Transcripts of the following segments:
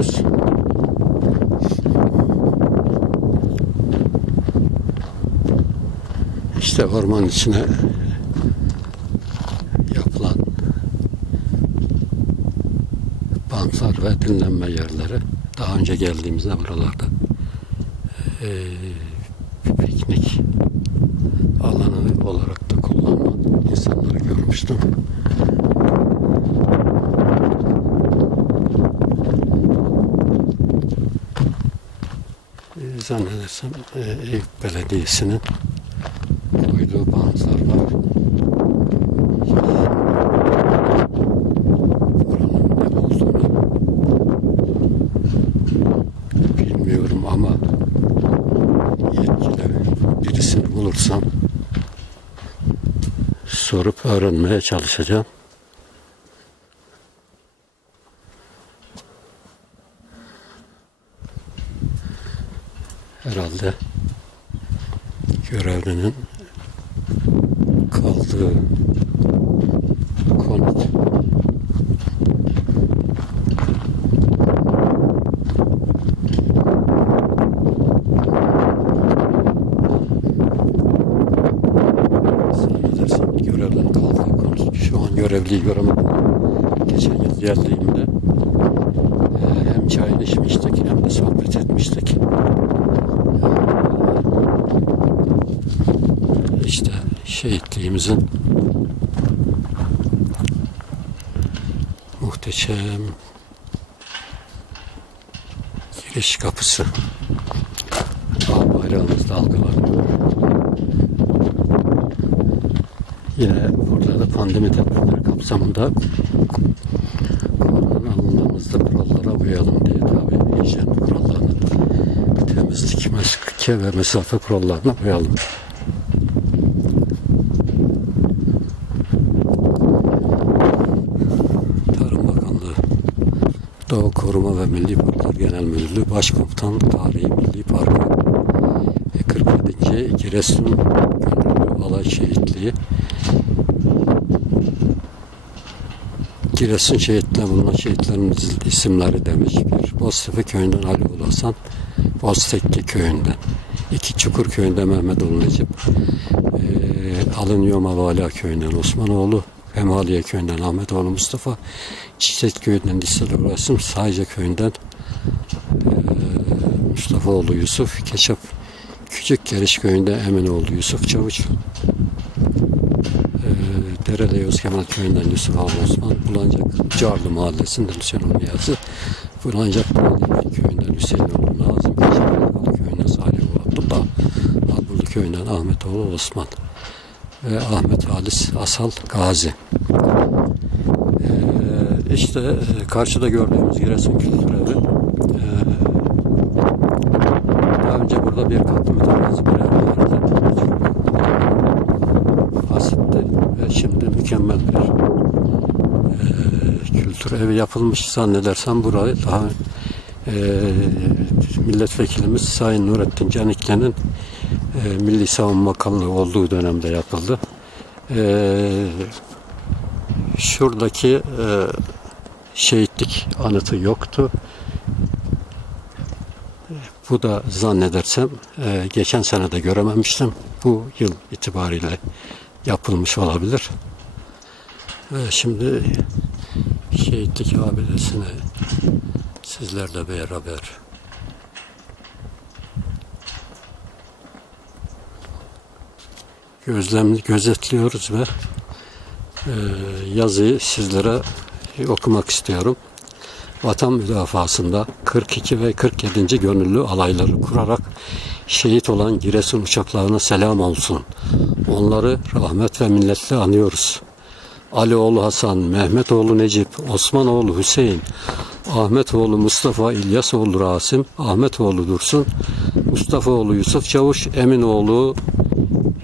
gidiyoruz. İşte orman içine yapılan banklar ve dinlenme yerleri. Daha önce geldiğimizde buralarda eee, piknik alanı olarak da kullanılan insanları görmüştüm. Ee, Zannedersem e, Eyüp Belediyesi'nin koyduğu banklar var. Buranın ne olduğunu bilmiyorum ama yetkili birisini bulursam sorup öğrenmeye çalışacağım. Herhalde görevlinin kaldığı konut. Zannedersem görevden kaldığı konut. Şu an görevliyi göremedim. Geçen yıl geldiğimde hem çayını içmiştik hem de sohbet etmiştik. İşte şehitliğimizin muhteşem giriş kapısı. Al bayrağımız dalgalanıyor. Yine burada da pandemi tedbirleri kapsamında koronadan alındığımızda kurallara uyalım diye tabi hijyen kurallarına, temizlik, maske ve mesafe kurallarına uyalım. Tarım Bakanlığı, Doğa Koruma ve Milli Parklar Genel Müdürlüğü Başkomutan Tarihi Milli Parkı e, 47. Giresun Gönüllü Alay Şehitliği Giresun şehitliğinde bulunan şehitlerimizin isimleri demiş. Bir Boztepe köyünden Ali Ulu Hasan, Boztekke köyünden. iki Çukur köyünden Mehmet Ulu Necip, e, Alın Yoma köyünden Osmanoğlu, Emaliye köyünden Ahmetoğlu Mustafa, Çiçek köyünden Disel Rasim, Sayca köyünden e, Mustafaoğlu Yusuf, Keçap Küçük Geriş köyünde Eminoğlu Yusuf Çavuş, ee, Derede Yavuz Kemal Köyü'nden Yusuf Ağabey Osman, Bulancak Carlı Mahallesi'nden Hüseyin Oğlu Niyazi, Bulancak Köyü'nden Hüseyin Oğlu Nazım, Keçiören Köyü'nden Salih Oğlu Abdullah, Albulu Köyü'nden Ahmet Oğlu Osman ve Ahmet Halis Asal Gazi. Ee, işte e, karşıda gördüğümüz Giresun Kültür Evi. Ee, daha önce burada bir katlı mütevazi bir ev vardı. Çok basitti ve şimdi mükemmel bir e, kültür evi yapılmış zannedersem burayı daha e, milletvekilimiz Sayın Nurettin Canikli'nin e, Milli Savunma Bakanlığı olduğu dönemde yapıldı. E, şuradaki şehitlik anıtı yoktu. Bu da zannedersem e, geçen sene de görememiştim. Bu yıl itibariyle yapılmış olabilir. Ve şimdi şehitlik abidesini sizlerle beraber gözlem gözetliyoruz ve e, yazıyı sizlere okumak istiyorum. Vatan müdafasında 42 ve 47. gönüllü alayları kurarak şehit olan Giresun uçaklarına selam olsun. Onları rahmet ve minnetle anıyoruz. Alioğlu Hasan, Mehmetoğlu Necip, Osmanoğlu Hüseyin, Ahmetoğlu Mustafa, İlyasoğlu Rasim, Ahmetoğlu Dursun, Mustafaoğlu Yusuf Çavuş, Eminoğlu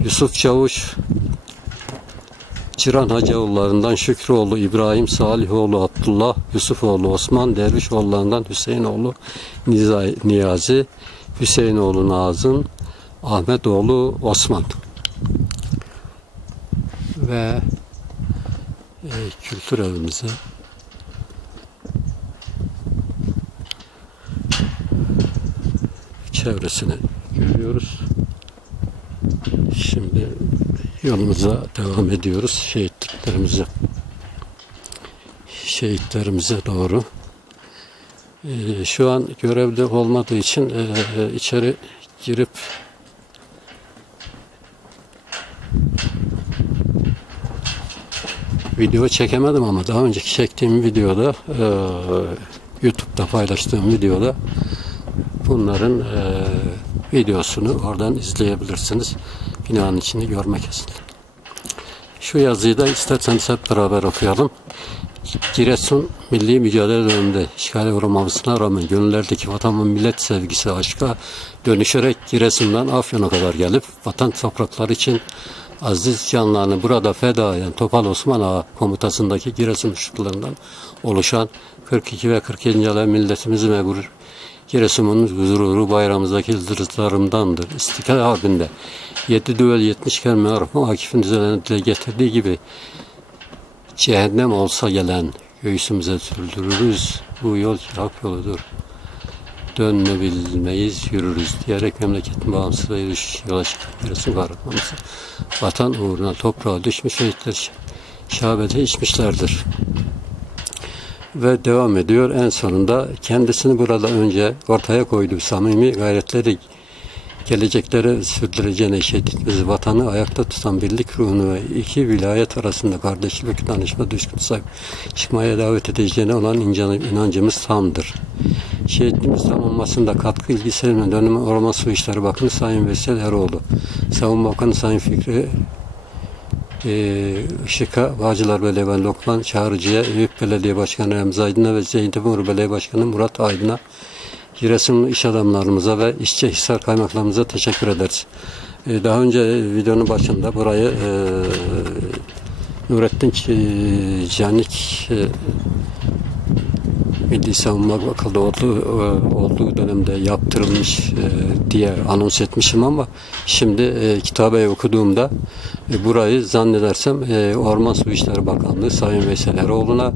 Yusuf Çavuş, Çıran Hacıoğullarından Şükrüoğlu İbrahim, Salihoğlu Abdullah, Yusufoğlu Osman, Dervişoğullarından Hüseyinoğlu Niyazi, Hüseyinoğlu Nazım, Ahmetoğlu Osman. Ve e, kültür evimize çevresini görüyoruz. Şimdi yolumuza devam ediyoruz. Şehitliklerimize şehitlerimize doğru. Ee, şu an görevde olmadığı için e, e, içeri girip video çekemedim ama daha önceki çektiğim videoda e, YouTube'da paylaştığım videoda bunların e, videosunu oradan izleyebilirsiniz. Binanın içini görmek için. Şu yazıyı da isterseniz hep beraber okuyalım. Giresun milli mücadele döneminde işgale uğramamasına rağmen gönüllerdeki vatan millet sevgisi aşka dönüşerek Giresun'dan Afyon'a kadar gelip vatan toprakları için aziz canlarını burada feda eden Topal Osman Ağa komutasındaki Giresun ışıklarından oluşan 42 ve 42. alay milletimizi ve Giresun'un huzuru bayramımızdaki yıldızlarımdandır. İstiklal Harbi'nde 7 düvel 70 kelime harfı Akif'in düzenine getirdiği gibi cehennem olsa gelen göğsümüze sürdürürüz. Bu yol hak yoludur. Dönme yürürüz diyerek memleketin bağımsızlığı yürüyüş yola çıkan Giresun kahramanımızı vatan uğruna toprağa düşmüş şehitler şehabete içmişlerdir. Ve devam ediyor. En sonunda kendisini burada önce ortaya koyduğu samimi gayretleri geleceklere sürdüreceğine şehitimiz vatanı ayakta tutan birlik ruhunu ve iki vilayet arasında kardeşlik danışma düşkün sahip çıkmaya davet edeceğine olan inancımız tamdır. Şehitliğimiz tanınmasında katkı ilgisiyle dönemi Orman Su İşleri Bakanı Sayın Veysel Eroğlu, Savunma Bakanı Sayın Fikri e, Işık'a, Bağcılar Belediye Başkanı Lokman Çağrıcı'ya, Eyüp Belediye Başkanı Remzi Aydın'a ve Zeytinburnu Belediye Başkanı Murat Aydın'a Giresunlu iş adamlarımıza ve işçi Hisar kaymaklarımıza teşekkür ederiz. Ee, Daha önce videonun başında burayı e, Nurettin Canik e, Milli Savunma Bakanlığı olduğu, e, olduğu dönemde yaptırılmış e, diye anons etmişim ama şimdi e, kitabeyi okuduğumda burayı zannedersem Orman Su İşleri Bakanlığı Sayın Veysel Eroğlu'na,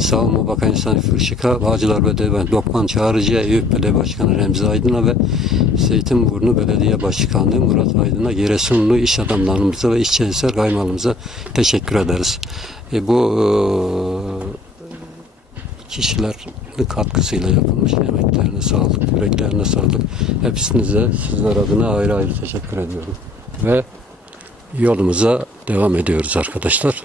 Savunma Bakanı Sayın Fırşık'a, Bağcılar Belediye Lokman Çağrıcı'ya, Eyüp Belediye Başkanı Remzi Aydın'a ve Zeytinburnu Belediye Başkanlığı Murat Aydın'a, Giresunlu iş adamlarımıza ve işçi eser kaymalımıza teşekkür ederiz. E, bu e, kişilerin katkısıyla yapılmış emeklerine sağlık, yüreklerine sağlık. Hepsinize sizler adına ayrı ayrı teşekkür ediyorum. Ve yolumuza devam ediyoruz arkadaşlar.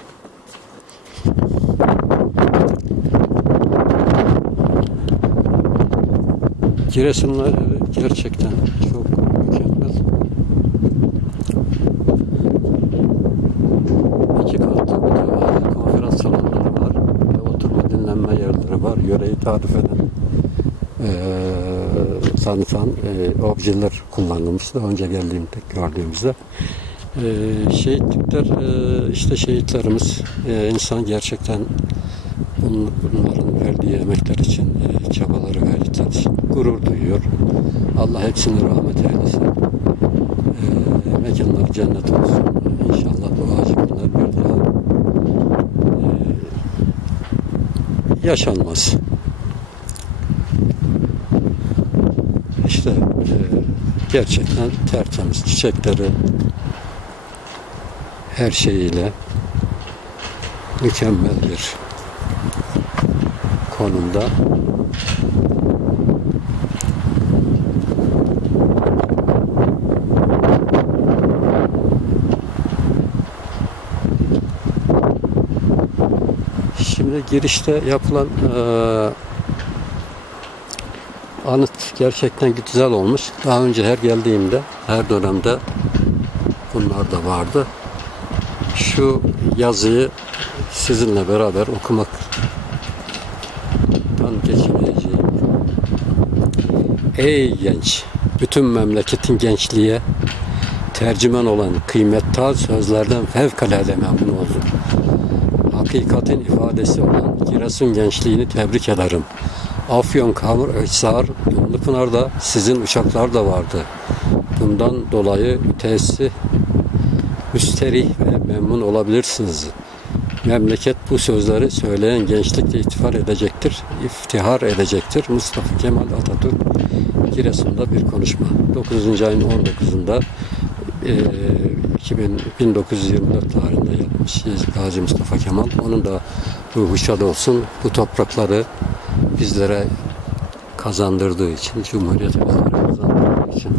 Giresun'la gerçekten çok mükemmel. İki katlı bir de var. Konferans salonları var. Ve oturma dinlenme yerleri eden eee tanıtan eee objeler kullanılmış. Daha önce geldiğimde gördüğümüzde. Eee şehitlikler eee, işte şehitlerimiz eee, insan gerçekten bun- bunların verdiği emekler için, eee, çabaları, gayretler için gurur duyuyor. Allah hepsini rahmet eylesin. Eee mekanları cennet olsun. İnşallah bu acı bir daha eee, yaşanmaz. İşte eee, gerçekten tertemiz çiçekleri her şeyiyle mükemmel bir konumda. Şimdi girişte yapılan eee anıt gerçekten güzel olmuş. Daha önce her geldiğimde, her dönemde bunlar da vardı. Şu yazıyı sizinle beraber okumaktan geçineceğim. Ey genç, bütün memleketin gençliğe tercüman olan kıymetli sözlerden fevkalade memnun oldum. Hakikatin ifadesi olan Giresun gençliğini tebrik ederim. Afyon, Kavr, Pınar'da sizin uçaklar da vardı. Bundan dolayı müteessi, müsterih ve memnun olabilirsiniz. Memleket bu sözleri söyleyen gençlikle iftihar edecektir, iftihar edecektir. Mustafa Kemal Atatürk Giresun'da bir konuşma. 9. ayın 19'unda e, 2000, 1924 tarihinde yapmış Gazi Mustafa Kemal. Onun da ruhu şad olsun. Bu toprakları bizlere kazandırdığı için, Cumhuriyeti bizlere kazandırdığı için.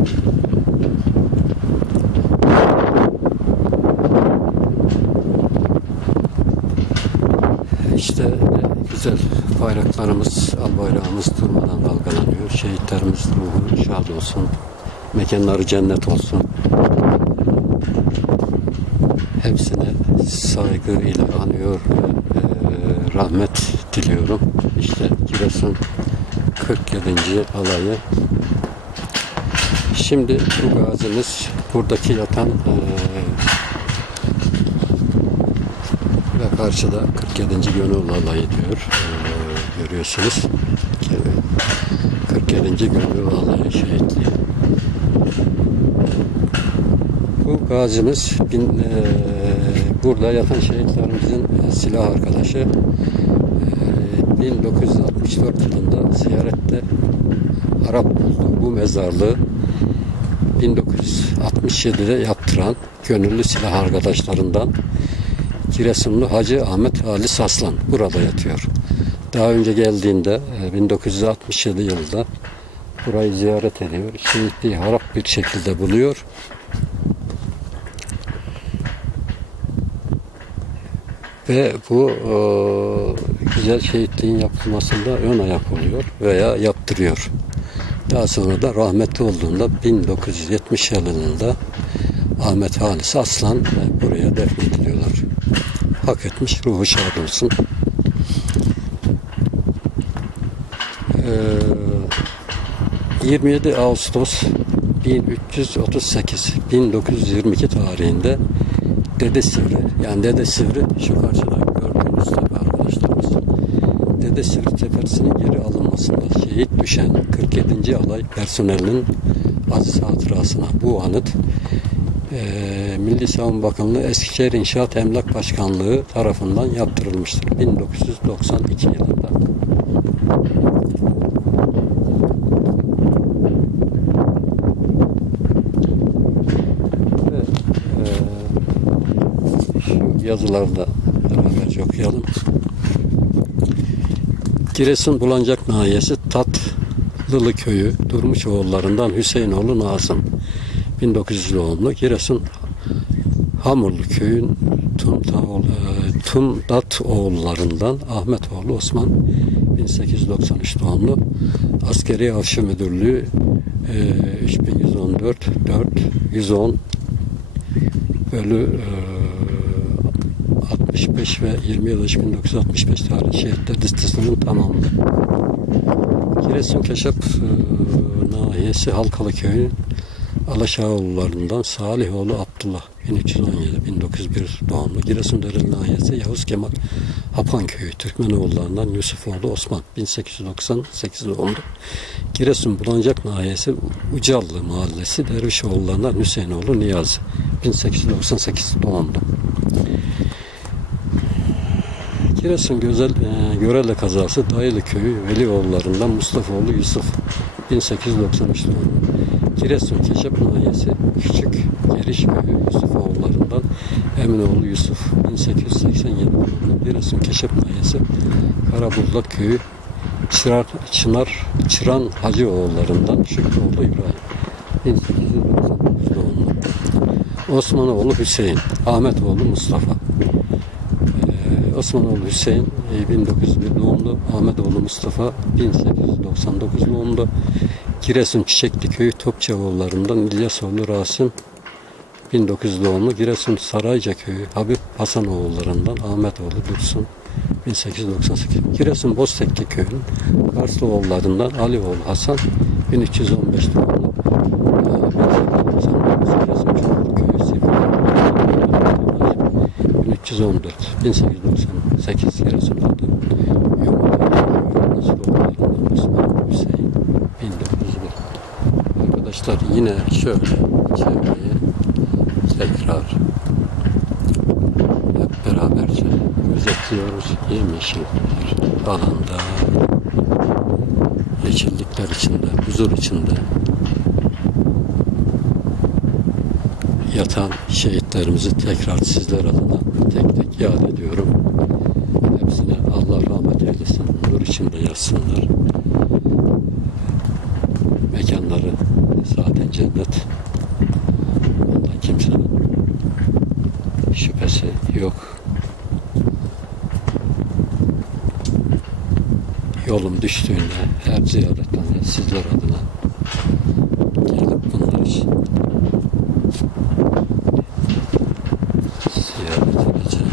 İşte ne güzel bayraklarımız, al bayrağımız durmadan dalgalanıyor. Şehitlerimiz ruhu şad olsun. Mekanları cennet olsun. Hepsine saygıyla anıyor ve e, rahmet diliyorum. İşte Giresun 47. alayı. Şimdi bu gazimiz buradaki yatan e, ve karşıda 47. Gönül alayı diyor. E, görüyorsunuz. 47. Gönül alayı şehitliği. Bu gazimiz bin, e, burada yatan şehitlerimizin silah arkadaşı 1964 yılında ziyarette Arap buldu bu mezarlığı 1967'de yaptıran gönüllü silah arkadaşlarından Giresunlu Hacı Ahmet Ali Saslan burada yatıyor. Daha önce geldiğinde e, 1967 yılında burayı ziyaret ediyor. Şehitliği harap bir şekilde buluyor. Ve bu e, güzel şehitliğin yapılmasında ön ayak oluyor veya yaptırıyor. Daha sonra da rahmetli olduğunda 1970 yılında Ahmet Halis Aslan e, buraya defnediliyorlar. Hak etmiş, ruhu şad olsun. Ee, 27 Ağustos 1338 1922 tarihinde Dede Sivri yani Dede Sivri şu karşıda gördüğünüz tepe arkadaşlarımız Dede Sivri tepesinin geri alınmasında şehit düşen 47. alay personelinin aziz hatırasına bu anıt eee Milli Savunma Bakanlığı Eskişehir İnşaat Emlak Başkanlığı tarafından yaptırılmıştır 1992 yılında. Ve, eee, şu yazıları da beraberce okuyalım. Giresun Bulancak Nahiyesi Tatlılı Köyü Durmuşoğullarından Hüseyinoğlu Nazım 1900 doğumlu Giresun Hamurlu Köyün Tumtaoğlu, e, Tumdat oğullarından Ahmetoğlu Osman 1893 doğumlu Askeri Avşı Müdürlüğü e, 3114 4 110 bölü e, 65 ve 20 yıl 1965 tarih şehitler listesinin tamamı. Giresun Keşap e, nahiyesi Halkalı Köyü Alaşağoğullarından Salihoğlu Abdullah 1317 1901 doğumlu. Giresun Dereli nahiyesi Yavuz Kemal Hapan Köyü Türkmenoğullarından Yusufoğlu Osman 1898 doğumlu Giresun Bulancak nahiyesi Ucallı mahallesi Dervişoğullarından Hüseyinoğlu Niyazi 1898 doğumlu Giresun Gözel, e, Görele kazası Dayılı Köyü Velioğullarından Mustafaoğlu Yusuf 1893 doğumlu. Giresun Keşap Nahiyesi Küçük Geriş Köyü Yusufoğullarından Eminoğlu Yusuf 1887 doğumlu. Giresun Keşap Nahiyesi Karabuzlak Köyü Çırar, Çınar Çıran Hacıoğullarından Şükrüoğlu İbrahim 1899 doğumlu. Osmanoğlu Hüseyin Ahmetoğlu Mustafa Osmanoğlu Hüseyin e, 1901 doğumlu, Ahmetoğlu Mustafa 1899 doğumlu, Giresun Çiçekli Köyü Topçaoğullarından İlyasoğlu Rasim 1900 doğumlu, Giresun Sarayca Köyü Habib Hasanoğullarından Ahmetoğlu Dursun 1898. Giresun Boztekli Köyü'nün Karslıoğullarından Alioğlu Hasan 1315 doğumlu. Ee, 1899 Giresun Çorlu Köyü Sefil 1314 1898 Giresun'da Yoma'da Osman Hüseyin 1901 Arkadaşlar yine şöyle çevreyi tekrar hep beraberce gözetliyoruz. Yemyeşil bir alanda yeşillikler içinde, huzur içinde yatan şehitlerimizi tekrar sizler adına tek tek yad ediyorum. Hepsine Allah rahmet eylesin, nur içinde yatsınlar. Mekanları zaten cennet. Ondan kimsenin şüphesi yok. Yolum düştüğünde her ziyaretten sizler adına gelip bunlar için ziyaret edeceğim.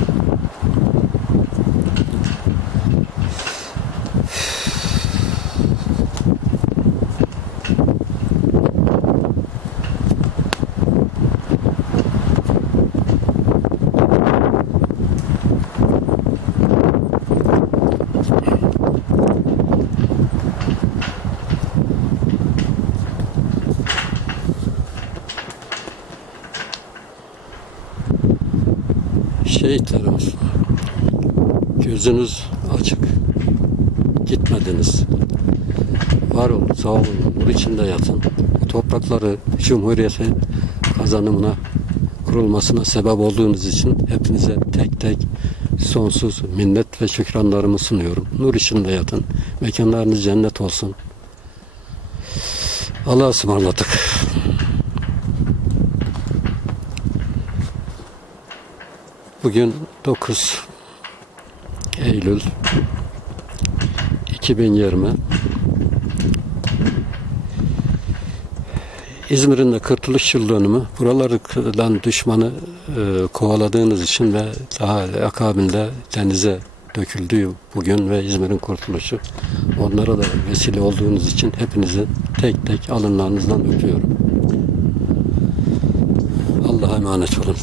Şehitlerimiz gözünüz açık gitmediniz. Var olun, sağ olun, nur içinde yatın. Bu toprakları Cumhuriyet'in kazanımına kurulmasına sebep olduğunuz için hepinize tek tek sonsuz minnet ve şükranlarımı sunuyorum. Nur içinde yatın. Mekanlarınız cennet olsun. Allah'a ısmarladık. Bugün 9 Eylül 2020 İzmir'in de kurtuluş yıl dönümü buralardan düşmanı e, kovaladığınız için ve daha akabinde denize döküldüğü bugün ve İzmir'in kurtuluşu onlara da vesile olduğunuz için hepinizi tek tek alınlarınızdan öpüyorum. Allah'a emanet olun.